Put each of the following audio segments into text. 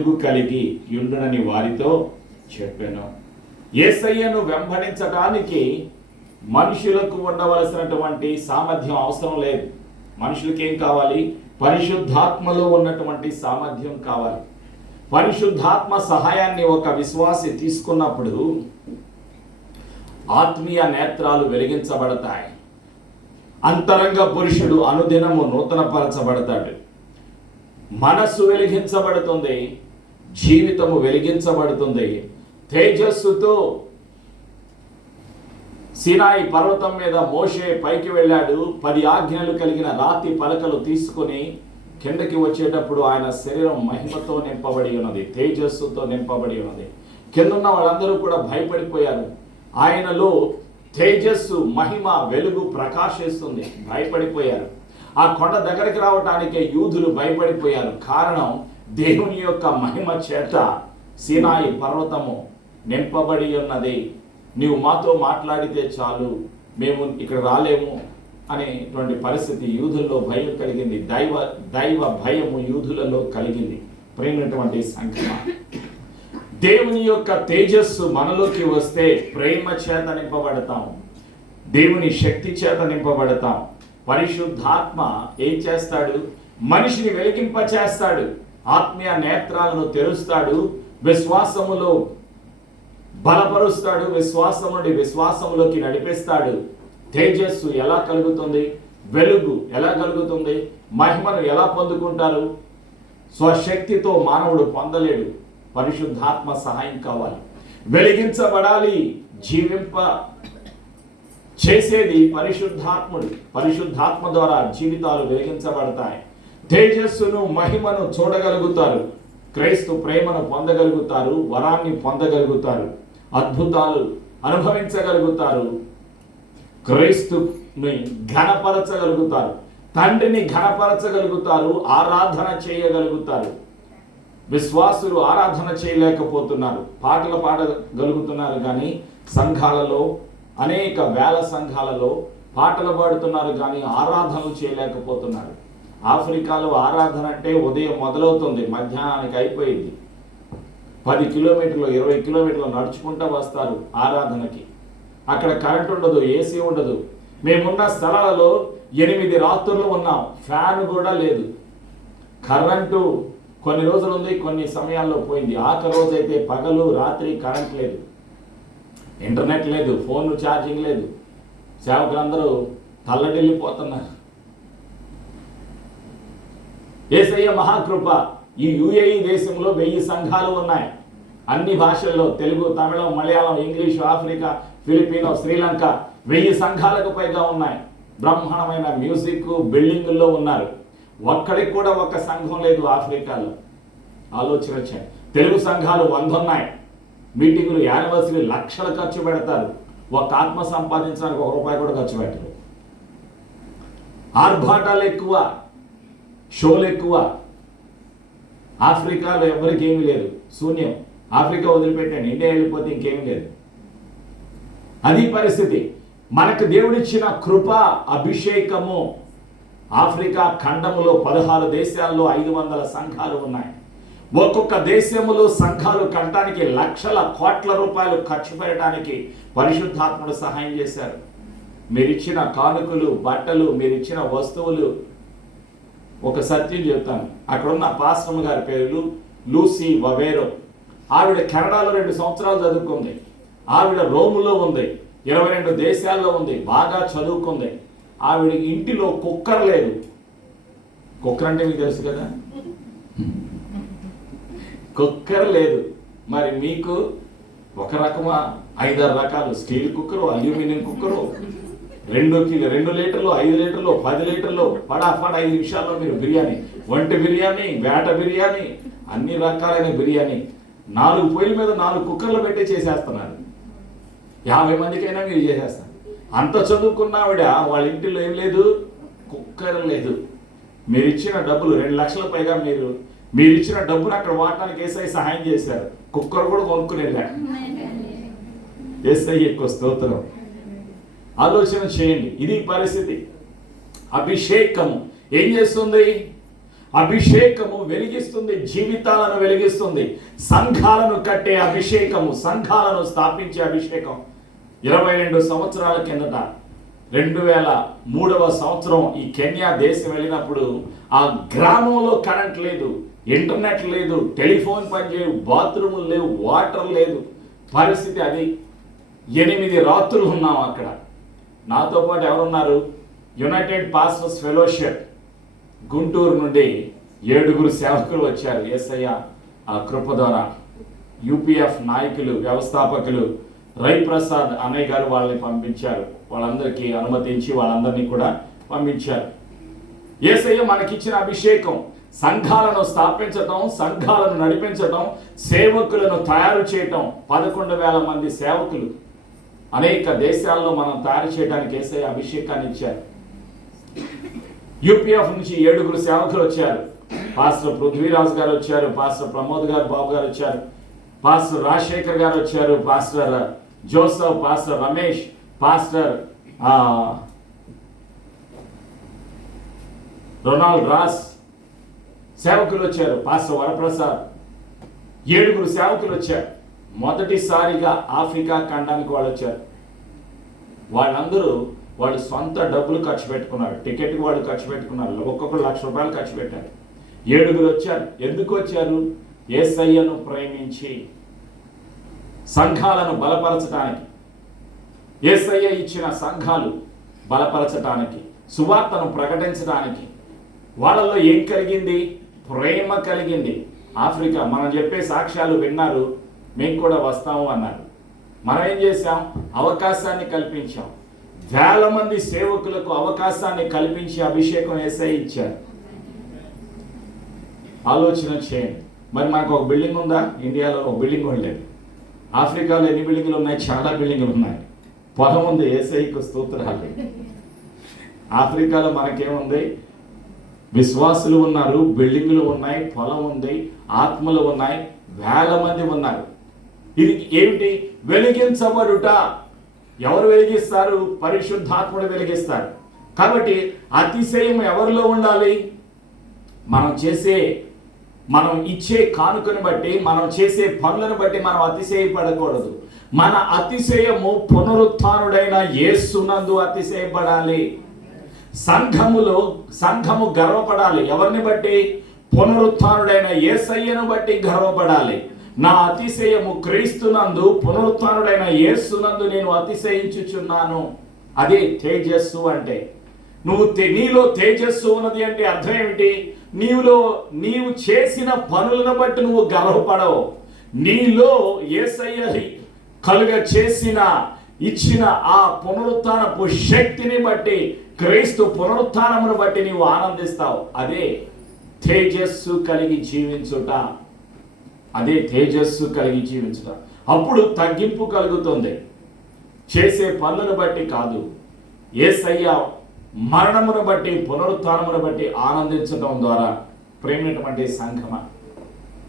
వెలుగు కలిగి యుండునని వారితో చెప్పాను. ఏసయ్యను వెంబడించడానికి మనుషులకు ఉండవలసినటువంటి సామర్థ్యం అవసరం లేదు. మనుషులకి ఏం కావాలి? పరిశుద్ధాత్మలో ఉన్నటువంటి సామర్థ్యం కావాలి. పరిశుద్ధాత్మ సహాయాన్ని ఒక విశ్వాసి తీసుకున్నప్పుడు ఆత్మీయ నేత్రాలు వెలిగించబడతాయి. అంతరంగ పురుషుడు అనుదినము నూతనపరచబడతాడు. మనస్సు వెలిగించబడుతుంది. జీవితము వెలిగించబడుతుంది. తేజస్సుతో సినాయి పర్వతం మీద మోషే పైకి వెళ్ళాడు. పది ఆజ్ఞలు కలిగిన రాతి పలకలు తీసుకొని కిందకి వచ్చేటప్పుడు ఆయన శరీరం మహిమతో నింపబడి ఉన్నది తేజస్సుతో నింపబడి ఉన్నది. కిందన్న వాళ్ళందరూ కూడా భయపడిపోయారు. ఆయనలో తేజస్సు మహిమ వెలుగు ప్రకాశిస్తుంది. భయపడిపోయారు. ఆ కొండ దగ్గరికి రావటానికే యూదులు భయపడిపోయారు. కారణం దేవుని యొక్క మహిమ చేత సీనాయి పర్వతము నింపబడి ఉన్నది. నీవు మాతో మాట్లాడితే చాలు మేము ఇక్కడ రాలేము అనేటువంటి పరిస్థితి యూదుల్లో భయం కలిగింది. దైవ దైవ భయము యూదులలో కలిగింది. ప్రేమైనటువంటి సంఖ్య దేవుని యొక్క తేజస్సు మనలోకి వస్తే ప్రేమ చేత నింపబడతాం. దేవుని శక్తి చేత నింపబడతాం. పరిశుద్ధాత్మ ఏం చేస్తాడు? మనిషిని వెలిగింప చేస్తాడు ఆత్మీయ నేత్రాలను తెరుస్తాడు విశ్వాసములో బలపరుస్తాడు విశ్వాసం నుండి విశ్వాసములోకి నడిపిస్తాడు. తేజస్సు ఎలా కలుగుతుంది? వెలుగు ఎలా కలుగుతుంది? మహిమను ఎలా పొందుకుంటారు? స్వశక్తితో మానవుడు పొందలేడు. పరిశుద్ధాత్మ సహాయం కావాలి. వెలిగించబడాలి జీవింప చేసేది పరిశుద్ధాత్ముడు. పరిశుద్ధాత్మ ద్వారా జీవితాలు వెలిగించబడతాయి. తేజస్సును మహిమను చూడగలుగుతారు. క్రైస్తు ప్రేమను పొందగలుగుతారు వరాన్ని పొందగలుగుతారు అద్భుతాలు అనుభవించగలుగుతారు. క్రైస్తుని ఘనపరచగలుగుతారు. తండ్రిని ఘనపరచగలుగుతారు ఆరాధన చేయగలుగుతారు. విశ్వాసులు ఆరాధన చేయలేకపోతున్నారు. పాటలు పాడగలుగుతున్నారు కానీ సంఘాలలో అనేక వేల సంఘాలలో పాటలు పాడుతున్నారు కానీ ఆరాధనలు చేయలేకపోతున్నారు. ఆఫ్రికాలో ఆరాధన అంటే ఉదయం మొదలవుతుంది మధ్యాహ్నానికి అయిపోయింది. పది కిలోమీటర్లు ఇరవై కిలోమీటర్లు నడుచుకుంటూ వస్తారు ఆరాధనకి. అక్కడ కరెంట్ ఉండదు ఏసీ ఉండదు. మేమున్న స్థలాలలో ఎనిమిది రాత్రులు ఉన్నాం ఫ్యాన్ కూడా లేదు. కరెంటు కొన్ని రోజులు ఉంది కొన్ని సమయాల్లో పోయింది. ఆఖరి రోజు అయితే పగలు రాత్రి కరెంట్ లేదు. ఇంటర్నెట్ లేదు ఫోన్ ఛార్జింగ్ లేదు. సేవకులందరూ తల్లడిల్లిపోతున్నారు. ఏసయ్య మహాకృప ఈ యుఏఈ దేశంలో వెయ్యి సంఘాలు ఉన్నాయి. అన్ని భాషల్లో తెలుగు తమిళం Malayalam English Africa Filipino Sri Lanka వెయ్యి సంఘాలకు పైగా ఉన్నాయి. బ్రహ్మాండమైన మ్యూజిక్ బిల్డింగుల్లో ఉన్నారు. ఒక్కడికి కూడా ఒక్క సంఘం లేదు ఆఫ్రికాలో. ఆలోచన వచ్చాయి తెలుగు సంఘాలు వంద ఉన్నాయి మీటింగులు యానివర్సరీ లక్షలు ఖర్చు పెడతారు. ఒక ఆత్మ సంపాదించడానికి ఒక రూపాయి కూడా ఖర్చు పెట్టరు. ఆర్భాటాలు ఎక్కువ. షోలు ఎక్కువ. ఆఫ్రికాలో ఎవరికి ఏమీ లేదు. శూన్యం. ఆఫ్రికా వదిలిపెట్టండి. ఇండియా వెళ్ళిపోతే ఇంకేమీ లేదు. అది పరిస్థితి. మనకు దేవుడిచ్చిన కృప అభిషేకము ఆఫ్రికా ఖండములో పదహారు దేశాల్లో ఐదు వందల సంఘాలు ఉన్నాయి. ఒక్కొక్క దేశములో సంఘాలు కట్టడానికి లక్షల కోట్ల రూపాయలు ఖర్చు పెట్టడానికి పరిశుద్ధాత్ముడు సహాయం చేశారు. మీరిచ్చిన కానుకలు బట్టలు మీరిచ్చిన వస్తువులు ఒక సత్యం చెప్తాను. అక్కడ ఉన్న పాశ్రమ గారి పేర్లు లూసీ వవేరో. ఆవిడ కెనడాలో రెండు సంవత్సరాలు చదువుకుంది. ఆవిడ రోములో ఉంది. ఇరవై రెండు దేశాల్లో ఉంది. బాగా చదువుకుంది. ఆవిడ ఇంటిలో కుక్కర్ లేదు. కుక్కర్ అంటే మీకు తెలుసు కదా? కుక్కర్ లేదు. మరి మీకు ఒక రకమా? ఐదారు రకాలు. స్టీల్ కుక్కరు అల్యూమినియం కుక్కరు రెండు రెండు లీటర్లు ఐదు లీటర్లు పది లీటర్లు ఫటాఫట్ ఐదు నిమిషాల్లో మీరు బిర్యానీ. వంటి బిర్యానీ వేట బిర్యానీ అన్ని రకాలైన బిర్యానీ. నాలుగు పొయ్యిల మీద నాలుగు కుక్కర్లు పెట్టి చేసేస్తున్నారు. యాభై మందికైనా మీరు చేసేస్తారు. అంత చదువుకున్న ఆవిడ వాళ్ళ ఇంటిలో ఏం లేదు? కుక్కర్ లేదు. మీరు ఇచ్చిన డబ్బులు రెండు లక్షల పైగా మీరు మీరు ఇచ్చిన డబ్బులు అక్కడ వాడటానికి ఏసై సహాయం చేశారు. కుక్కర్ కూడా కొనుక్కునే వెళ్ళారు ఎక్కువ స్తోత్రం. ఆలోచన చేయండి. ఇది పరిస్థితి. అభిషేకము. ఏం చేస్తుంది? అభిషేకము వెలిగిస్తుంది. జీవితాలను వెలిగిస్తుంది. సంఘాలను కట్టే అభిషేకము. సంఘాలను స్థాపించే అభిషేకం. ఇరవై రెండు సంవత్సరాల కిందట రెండు వేల మూడవ సంవత్సరం ఈ కెన్యా దేశం వెళ్ళినప్పుడు ఆ గ్రామంలో కరెంట్ లేదు. ఇంటర్నెట్ లేదు. టెలిఫోన్ పనిచేయవు బాత్రూములు లేవు. వాటర్ లేదు. పరిస్థితి అది. ఎనిమిది రాత్రులు ఉన్నాం అక్కడ. నాతో పాటు ఎవరున్నారు? యునైటెడ్ పాస్టర్స్ ఫెలోషిప్ గుంటూరు నుండి ఏడుగురు సేవకులు వచ్చారు. ఎస్ఐ ఆ కృప ద్వారా. యూపీఎఫ్ నాయకులు వ్యవస్థాపకులు రై ప్రసాద్ అన్నయ్య గారు వాళ్ళని పంపించారు. వాళ్ళందరికీ అనుమతించి వాళ్ళందరినీ కూడా పంపించారు. ఏసయ్య మనకిచ్చిన అభిషేకం. సంఘాలను స్థాపించటం సంఘాలను నడిపించటం సేవకులను తయారు చేయటం. పదకొండు వేల మంది సేవకులు అనేక దేశాల్లో మనం తయారు చేయడానికి వేసే అభిషేకాన్ని ఇచ్చారు. యూపీఎఫ్ నుంచి ఏడుగురు సేవకులు వచ్చారు. పాస్టర్ పృథ్వీరాజ్ గారు వచ్చారు పాస్టర్ ప్రమోద్ గారు బాబు గారు వచ్చారు పాస్టర్ రాజశేఖర్ గారు వచ్చారు pastor Joseph pastor Ramesh pastor Ronald Ross సేవకులు వచ్చారు పాస్టర్ వరప్రసాద్ ఏడుగురు సేవకులు వచ్చారు. మొదటిసారిగా ఆఫ్రికా ఖండానికి వాళ్ళు వచ్చారు వాళ్ళందరూ వాళ్ళు సొంత డబ్బులు ఖర్చు పెట్టుకున్నారు. టికెట్కి వాళ్ళు ఖర్చు పెట్టుకున్నారు. ఒక్కొక్కరు లక్ష రూపాయలు ఖర్చు పెట్టారు. ఏడుగురు వచ్చారు. ఎందుకు వచ్చారు? ఏసయ్యను ప్రేమించి సంఘాలను బలపరచడానికి ఏసయ్య ఇచ్చిన సంఘాలు బలపరచడానికి సువార్తను ప్రకటించడానికి వాళ్ళలో ఏం కలిగింది? ప్రేమ కలిగింది. ఆఫ్రికా మనం చెప్పే సాక్ష్యాలు విన్నారు. మేము కూడా వస్తాము అన్నారు. మనం ఏం చేశాం? అవకాశాన్ని కల్పించాం. వేల మంది సేవకులకు అవకాశాన్ని కల్పించి అభిషేకం వేసే ఇచ్చారు. ఆలోచన చేయండి. మరి మనకు ఒక బిల్డింగ్ ఉందా? ఇండియాలో ఒక బిల్డింగ్ కూడా లేదు ఆఫ్రికాలో ఎన్ని బిల్డింగ్లు ఉన్నాయి? చాలా బిల్డింగ్లు ఉన్నాయి. పొలం ఉంది ఏసైకు స్తోత్రాలు. ఆఫ్రికాలో మనకేముంది? విశ్వాసులు ఉన్నారు బిల్డింగులు ఉన్నాయి పొలం ఉంది ఆత్మలు ఉన్నాయి వేల మంది ఉన్నారు. ఇది ఏమిటి? వెలిగించబడుట. ఎవరు వెలిగిస్తారు? పరిశుద్ధాత్ముడు వెలిగిస్తారు. కాబట్టి అతిశయం ఎవరిలో ఉండాలి? మనం చేసే మనం ఇచ్చే కానుకను బట్టి మనం చేసే పనులను బట్టి మనం అతిశయపడకూడదు. మన అతిశయము పునరుత్డైన యేసునందు అతిశయపడాలి. సంఘములో సంఘము గర్వపడాలి. ఎవరిని బట్టి? పునరుత్డైన యేసయ్యను బట్టి గర్వపడాలి. నా అతిశయము క్రీస్తునందు పునరుత్డైన యేసునందు నేను అతిశయించుచున్నాను. అదే తేజస్సు అంటే. నువ్వు నీలో తేజస్సు ఉన్నది అంటే అర్థం ఏమిటి? నీవులో నీవు చేసిన పనులను బట్టి నువ్వు గర్వపడవు. నీలో ఏసయ్య కలుగ చేసిన ఇచ్చిన ఆ పునరుత్నపు శక్తిని బట్టి క్రీస్తు పునరుత్నమును బట్టి నీవు ఆనందిస్తావు. అదే తేజస్సు కలిగి జీవించుట. అదే తేజస్సు కలిగి జీవించుట. అప్పుడు తగ్గింపు కలుగుతుంది. చేసే పనులను బట్టి కాదు. ఏసయ్య మరణమును బట్టి పునరుత్నమును బట్టి ఆనందించడం ద్వారా ప్రేమైనటువంటి సంఘమ?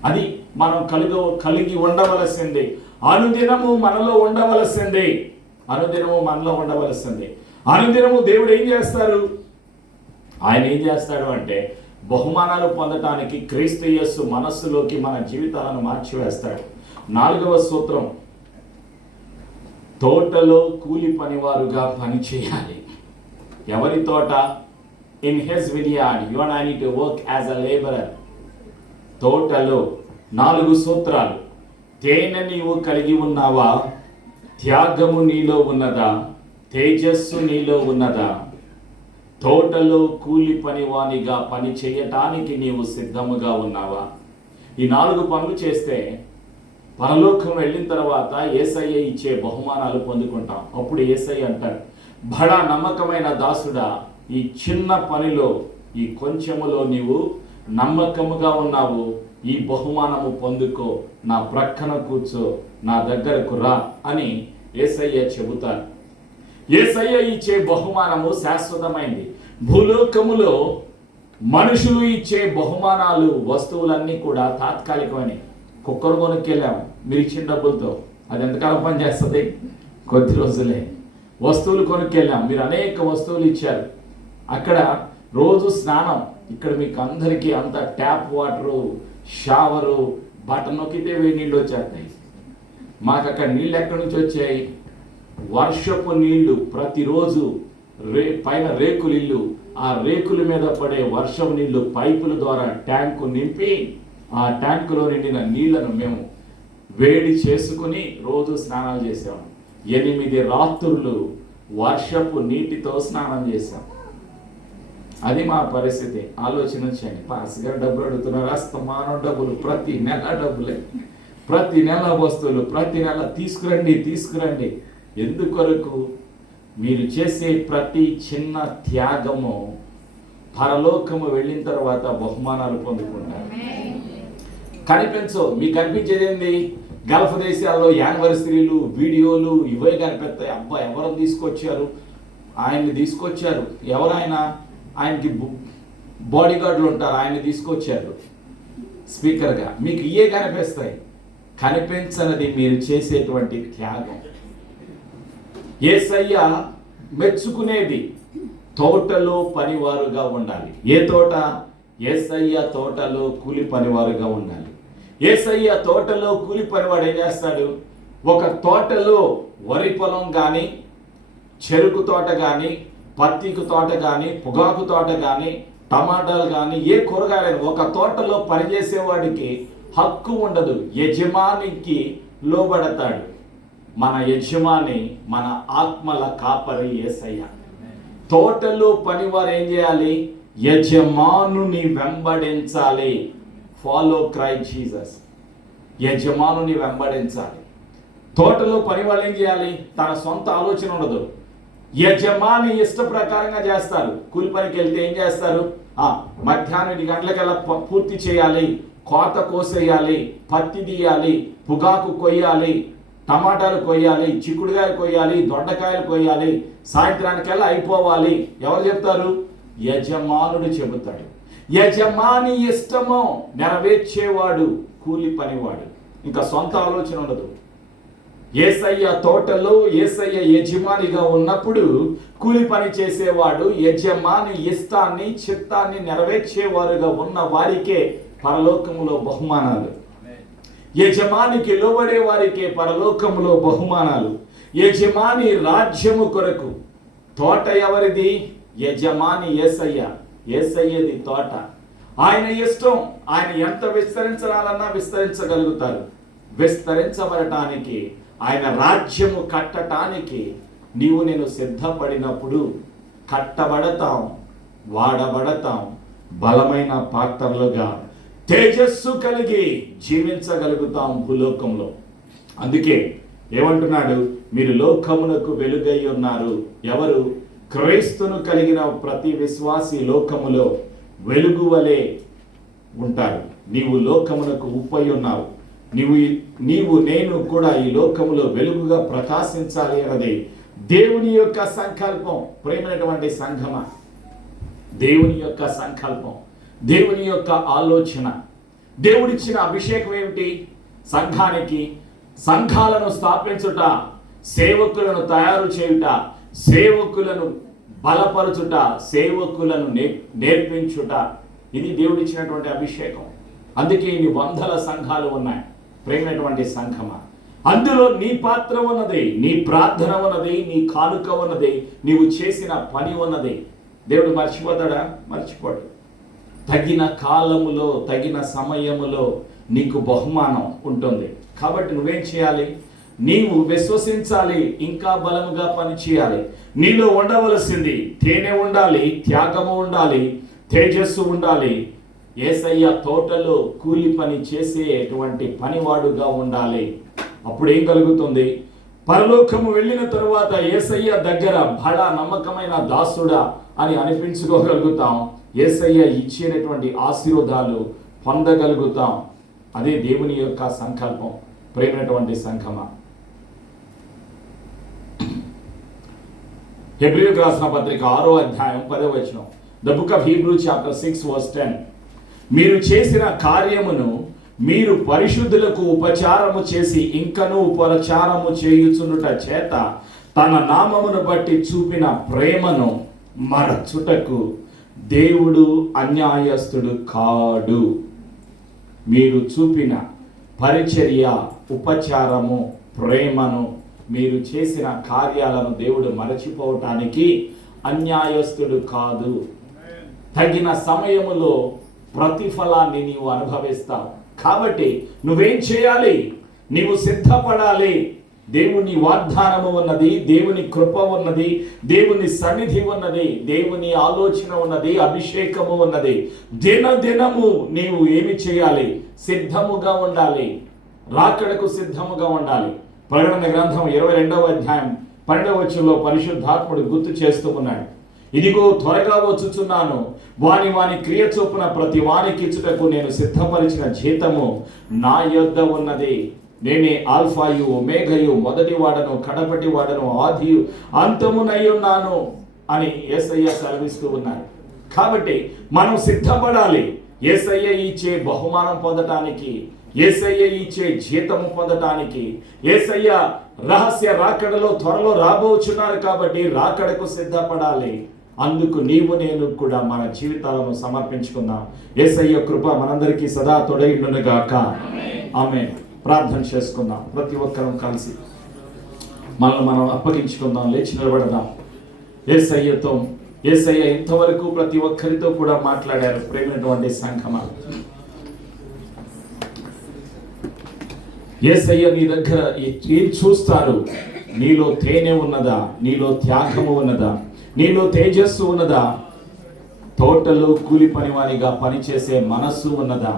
అది మనం కలిగి కలిగి ఉండవలసింది. అనుదినము మనలో ఉండవలసింది. అనుదినము మనలో ఉండవలసింది. అనుదినము దేవుడు ఏం చేస్తారు? ఆయన ఏం చేస్తాడు అంటే బహుమానాలు పొందటానికి క్రీస్తు మనస్సులోకి మన జీవితాలను మార్చివేస్తాడు. నాలుగవ సూత్రం తోటలో కూలి పనివారుగా పనిచేయాలి ఎవరి తోట? In his vineyard you and I need to work as a labourer తోటలో నాలుగు సూత్రాలు. తేనె నీవు కలిగి ఉన్నావా? త్యాగము నీలో ఉన్నదా? తేజస్సు నీలో ఉన్నదా? తోటలో కూలి పనివానిగా పని చేయటానికి నీవు సిద్ధముగా ఉన్నావా? ఈ నాలుగు పనులు చేస్తే పరలోకం వెళ్ళిన తర్వాత ఏసయ్య ఇచ్చే బహుమానాలు పొందుకుంటాం. అప్పుడు ఏసయ్య అంటాడు బడా నమ్మకమైన దాసుడా ఈ చిన్న పనిలో ఈ కొంచెములో నీవు నమ్మకముగా ఉన్నావు. ఈ బహుమానము పొందుకో నా ప్రక్కన కూర్చో నా దగ్గరకు రా అని ఏసయ్య చెబుతారు ఏసయ్య ఇచ్చే బహుమానము శాశ్వతమైంది. భూలోకములో మనుషులు ఇచ్చే బహుమానాలు వస్తువులన్నీ కూడా తాత్కాలికమైనవి. కుక్కర్ కొనుక్కెళ్ళాము మీరు ఇచ్చిన డబ్బులతో. అది ఎంతకాలం పనిచేస్తుంది? కొద్ది రోజులే. వస్తువులు కొనుక్కెళ్ళాం మీరు అనేక వస్తువులు ఇచ్చారు. అక్కడ రోజు స్నానం. ఇక్కడ మీకు అందరికీ అంత ట్యాప్ వాటరు షావరు బటన్ నొక్కితే వేడి నీళ్ళు వచ్చేస్తాయి. మాకు అక్కడ నీళ్ళు ఎక్కడి నుంచి వచ్చాయి? వర్షపు నీళ్ళు ప్రతిరోజు రే పైన రేకులు ఇల్లు. ఆ రేకుల మీద పడే వర్షపు నీళ్ళు పైపుల ద్వారా ట్యాంకు నింపి ఆ ట్యాంకులో నిండిన నీళ్ళను మేము వేడి చేసుకుని రోజు స్నానాలు చేసాము ఎనిమిది రాత్రులు వర్షపు నీటితో స్నానం చేశాం. అది మా పరిస్థితి. ఆలోచన చేయండి. పాస్ గారు డబ్బులు అడుగుతున్నారు. అస్తమానం డబ్బులు. ప్రతి నెల డబ్బులే. ప్రతి నెల వస్తువులు. ప్రతి నెల తీసుకురండి తీసుకురండి. ఎందుకొరకు మీరు చేసే ప్రతి చిన్న త్యాగము పరలోకము వెళ్ళిన తర్వాత బహుమానాలు పొందుకుంటారు. కనిపించవు. మీకు కనిపించేది ఏంది? గల్ఫ్ దేశాల్లో యానివర్సరీలు వీడియోలు ఇవే కనిపిస్తాయి. అబ్బా ఎవరు తీసుకొచ్చారు? ఆయన్ని తీసుకొచ్చారు. ఎవరైనా ఆయనకి బాడీ గార్డులు ఉంటారు. ఆయన్ని తీసుకొచ్చారు స్పీకర్గా. మీకు ఇవే కనిపిస్తాయి. కనిపించనది మీరు చేసేటువంటి త్యాగం. ఏసయ్య మెచ్చుకునేది తోటలో పనివారుగా ఉండాలి. ఏ తోట? ఏసయ్య తోటలో కూలి పనివారుగా ఉండాలి. ఏసయ్య తోటలో కూలి పనివాడు ఏం చేస్తాడు? ఒక తోటలో వరి పొలం కానీ చెరుకు తోట కానీ పత్తికి తోట కానీ పొగాకు తోట కానీ టమాటాలు కానీ ఏ కూరగాయలు ఒక తోటలో పనిచేసేవాడికి హక్కు ఉండదు. యజమానికి లోబడతాడు. మన యజమాని మన ఆత్మల కాపరి ఏసయ్య. తోటలో పనివారు ఏం చేయాలి? యజమానుని వెంబడించాలి. ఫాలో క్రై జీసస్ యజమానుని వెంబడించాలి. తోటలో పని వాళ్ళు ఏం చేయాలి? తన సొంత ఆలోచన ఉండదు. యజమాని ఇష్ట ప్రకారంగా చేస్తారు. కూలి పనికి వెళ్తే ఏం చేస్తారు? ఆ మధ్యాహ్నం ఎన్ని గంటలకల్లా ప- పూర్తి చేయాలి. కోత కోసేయాలి. పత్తి తీయాలి. పొగాకు కొయ్యాలి. టమాటాలు కొయ్యాలి చిక్కుడుకాయలు కొయ్యాలి దొండకాయలు కొయ్యాలి సాయంత్రానికల్లా అయిపోవాలి. ఎవరు చెప్తారు? యజమానుడు చెబుతాడు. యజమాని ఇష్టమో నెరవేర్చేవాడు కూలి పనివాడు. ఇంకా సొంత ఆలోచన ఉండదు. ఏసయ్య తోటలో ఏసయ్య యజమానిగా ఉన్నప్పుడు కూలి పని చేసేవాడు యజమాని ఇష్టాన్ని చిత్తాన్ని నెరవేర్చేవారుగా ఉన్న వారికే పరలోకములో బహుమానాలు. యజమానికి లోబడే వారికే పరలోకంలో బహుమానాలు. యజమాని రాజ్యము కొరకు తోట ఎవరిది? యజమాని ఏసయ్య. ఏసయ్యది తోట. ఆయన ఇష్టం ఆయన ఎంత విస్తరించాలన్నా విస్తరించగలుగుతారు. విస్తరించబడటానికి ఆయన రాజ్యము కట్టటానికి నీవు నేను సిద్ధపడినప్పుడు కట్టబడతాం వాడబడతాం బలమైన పాత్రలుగా తేజస్సు కలిగి జీవించగలుగుతాం భూలోకంలో. అందుకే ఏమంటున్నాడు? మీరు లోకమునకు వెలుగై ఉన్నారు. ఎవరు? క్రైస్తును కలిగిన ప్రతి విశ్వాసి లోకములో వెలుగు వలె ఉంటారు. నీవు లోకమునకు ఉప్పై ఉన్నావు. నీవు నీవు నేను కూడా ఈ లోకములో వెలుగుగా ప్రకాశించాలి అన్నది దేవుని యొక్క సంకల్పం. ప్రేమైనటువంటి సంఘమ? దేవుని యొక్క సంకల్పం. దేవుని యొక్క ఆలోచన. దేవుడిచ్చిన అభిషేకం ఏమిటి? సంఘానికి సంఘాలను స్థాపించుట సేవకులను తయారు చేయుట సేవకులను బలపరచుట సేవకులను నే నేర్పించుట. ఇది దేవుడిచ్చినటువంటి అభిషేకం. అందుకే ఇన్ని వందల సంఘాలు ఉన్నాయి. ప్రేమైనటువంటి సంఘమా? అందులో నీ పాత్ర ఉన్నది నీ ప్రార్థన ఉన్నది నీ కానుక ఉన్నది నీవు చేసిన పని ఉన్నది. దేవుడు మర్చిపోతాడా? మర్చిపోడు. తగిన కాలములో తగిన సమయములో నీకు బహుమానం ఉంటుంది. కాబట్టి నువ్వేం చేయాలి? నీవు విశ్వసించాలి ఇంకా బలముగా పని చేయాలి నీలో ఉండవలసింది తేనె ఉండాలి త్యాగము ఉండాలి తేజస్సు ఉండాలి. ఏసయ్య తోటలో కూలి పని చేసేటువంటి పనివాడుగా ఉండాలి. అప్పుడు ఏం కలుగుతుంది? పరలోకము వెళ్ళిన తరువాత ఏసయ్య దగ్గర బడా నమ్మకమైన దాసుడా అని అనిపించుకోగలుగుతాం. ఏసయ్య ఇచ్చినటువంటి ఆశీర్వాదాలు పొందగలుగుతాం. అదే దేవుని యొక్క సంకల్పం ప్రేమైనటువంటి సంఘమ. హెబ్రియుకు రాసిన పత్రిక ఆరో అధ్యాయం పదో వచనం. The book of Hebrew chapter six verse ten మీరు చేసిన కార్యమును మీరు పరిశుద్ధులకు ఉపచారము చేసి ఇంకనూ ఉపచారము చేయుచునుట చేత తన నామమును బట్టి చూపిన ప్రేమను మరచుటకు దేవుడు అన్యాయస్తుడు కాడు. మీరు చూపిన పరిచర్య ఉపచారము ప్రేమను మీరు చేసిన కార్యాలను దేవుడు మరచిపోవటానికి అన్యాయస్తుడు కాదు. తగిన సమయములో ప్రతిఫలాన్ని నీవు అనుభవిస్తావు. కాబట్టి నువ్వేం చేయాలి? నీవు సిద్ధపడాలి. దేవుని వాగ్దానము ఉన్నది దేవుని కృప ఉన్నది దేవుని సన్నిధి ఉన్నది దేవుని ఆలోచన ఉన్నది అభిషేకము ఉన్నది. దినదినము నీవు ఏమి చేయాలి? సిద్ధముగా ఉండాలి. రాకడకు సిద్ధముగా ఉండాలి. ప్రకటన గ్రంథం ఇరవై రెండవ అధ్యాయం పన్నెండవ వచ్చంలో పరిశుద్ధాత్ముడు గుర్తు చేస్తూ ఉన్నాడు. ఇదిగో త్వరగా వచ్చుచున్నాను. వాని వాని క్రియ చొప్పున ప్రతి వానికి ఇచ్చుటకు నేను సిద్ధపరిచిన జీతము నా యొద్ద ఉన్నది. నేనే ఆల్ఫాయు ఒమేఘయు మొదటి వాడను కడపటి వాడను ఆదియు అంతమునై ఉన్నాను అని ఏసయ్య సెలవిస్తూ ఉన్నారు. కాబట్టి మనం సిద్ధపడాలి. ఏసయ్య ఇచ్చే బహుమానం పొందటానికి ఏసయ్య ఇచ్చే జీతము పొందటానికి ఏసయ్య రహస్య రాకడలో త్వరలో రాబోచున్నారు కాబట్టి రాకడకు సిద్ధపడాలి. అందుకు నీవు నేను కూడా మన జీవితాలను సమర్పించుకుందాం. ఏసయ్య కృప మనందరికీ సదా తొడైండునుగాక ఆమె ప్రార్థన చేసుకుందాం. ప్రతి ఒక్కరం కలిసి మనల్ని మనం అప్పగించుకుందాం లేచి నిలబడదాం. ఏసయ్యతో ఏసయ్య ఇంతవరకు ప్రతి ఒక్కరితో కూడా మాట్లాడారు ప్రేమైనటువంటి సంఘమా. ఏసయ్య నీ దగ్గర ఏం చూస్తారు? నీలో తేనె ఉన్నదా? నీలో త్యాగము ఉన్నదా? నీలో తేజస్సు ఉన్నదా? తోటలో కూలి పనివానిగా పనిచేసే మనస్సు ఉన్నదా?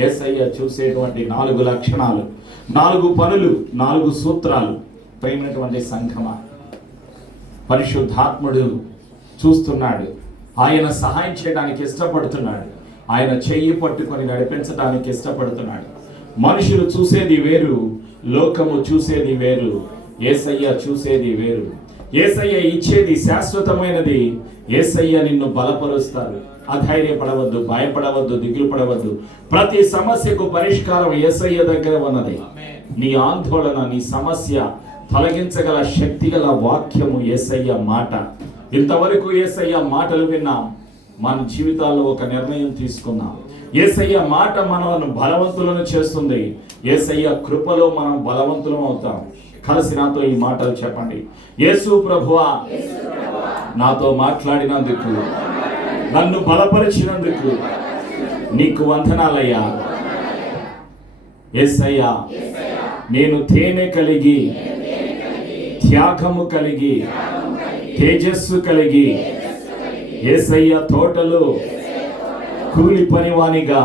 ఏసయ్య చూసేటువంటి నాలుగు లక్షణాలు నాలుగు పనులు నాలుగు సూత్రాలు ప్రేమైనటువంటి సంఘమ. పరిశుద్ధాత్ముడు చూస్తున్నాడు. ఆయన సహాయం చేయడానికి ఇష్టపడుతున్నాడు. ఆయన చెయ్యి పట్టుకొని నడిపించడానికి ఇష్టపడుతున్నాడు. మనుషులు చూసేది వేరు లోకము చూసేది వేరు ఏసయ్య చూసేది వేరు. ఏసయ్య ఇచ్చేది శాశ్వతమైనది ఏసయ్య నిన్ను బలపరుస్తారు అధైర్యపడవద్దు భయపడవద్దు దిగులు పడవద్దు ప్రతి సమస్యకు పరిష్కారం ఏసయ్య దగ్గర ఉన్నది. నీ ఆందోళన నీ సమస్య తొలగించగల శక్తి గల వాక్యము ఏసయ్య మాట. ఇంతవరకు ఏసయ్య మాటలు విన్నాం. మన జీవితాల్లో ఒక నిర్ణయం తీసుకున్నాం. ఏసయ్య మాట మనలను బలవంతులను చేస్తుంది. ఏసయ్య కృపలో మనం బలవంతులం అవుతాం. కలిసి నాతో ఈ మాటలు చెప్పండి. యేసు ప్రభువా. నాతో మాట్లాడినందుకు నన్ను బలపరిచినందుకు నీకు వందనాలయ్యా. ఎస్సయ్యా నేను తేనె కలిగి త్యాగము కలిగి తేజస్సు కలిగి ఏసయ్య తోటలో కూలి పనివానిగా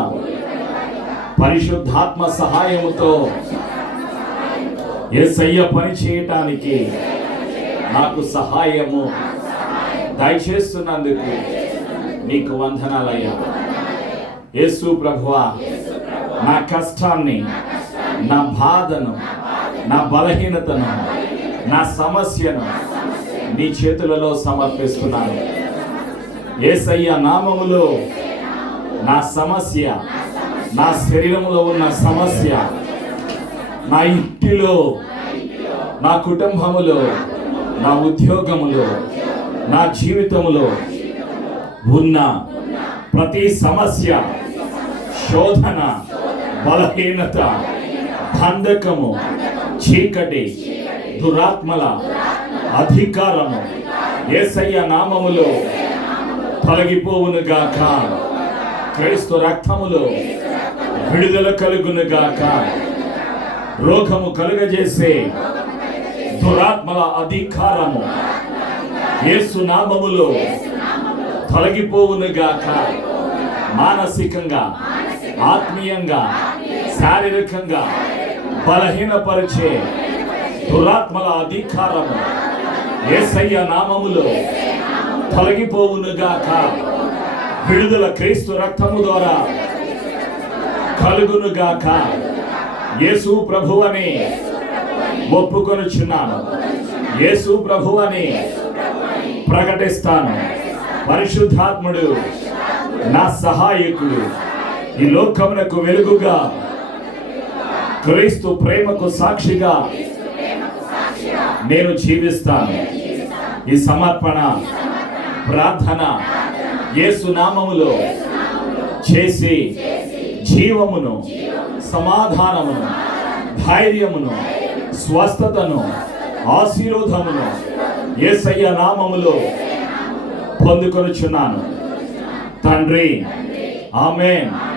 పరిశుద్ధాత్మ సహాయముతో ఏసయ్య పని చేయటానికి నాకు సహాయము దయచేస్తున్నందుకు నీకు వందనాలయ్యా. యేసు ప్రభువా నా కష్టాన్ని నా బాధను నా బలహీనతను నా సమస్యను నీ చేతులలో సమర్పిస్తున్నాను. ఏసయ్య నామములో నా సమస్య నా శరీరంలో ఉన్న సమస్య నా ఇంటిలో నా కుటుంబములో నా ఉద్యోగములో నా జీవితములో ఉన్న ప్రతి సమస్య శోధన బలహీనత బంధకము చీకటి దురాత్మల అధికారము. ఏసయ్య నామములో తొలగిపోవునుగాక. క్రైస్తవ రక్తములో విడుదల కలుగునుగాక. రోగము కలుగజేసే దురాత్మల అధికారము. ఏసు నామములో తొలగిపోవును గాక మానసికంగా ఆత్మీయంగా శారీరకంగా బలహీనపరిచే దురాత్మల అధికారము యేసయ్య నామములో తొలగిపోవునుగాక. విడుదల క్రీస్తు రక్తము ద్వారా కలుగునుగాక. యేసు ప్రభువని ఒప్పుకొనుచున్నాను. యేసు ప్రభువని ప్రకటిస్తాను. పరిశుద్ధాత్ముడు నా సహాయకుడు. ఈ లోకమునకు వెలుగుగా క్రీస్తు ప్రేమకు సాక్షిగా నేను జీవిస్తాను. ఈ సమర్పణ ప్రార్థన యేసు నామములో చేసి జీవమును సమాధానమును ధైర్యమును స్వస్థతను ఆశీర్వాదమును ఏసయ్య నామములో పొందుకొనుచున్నాను. తండ్రి. ఆమెన్.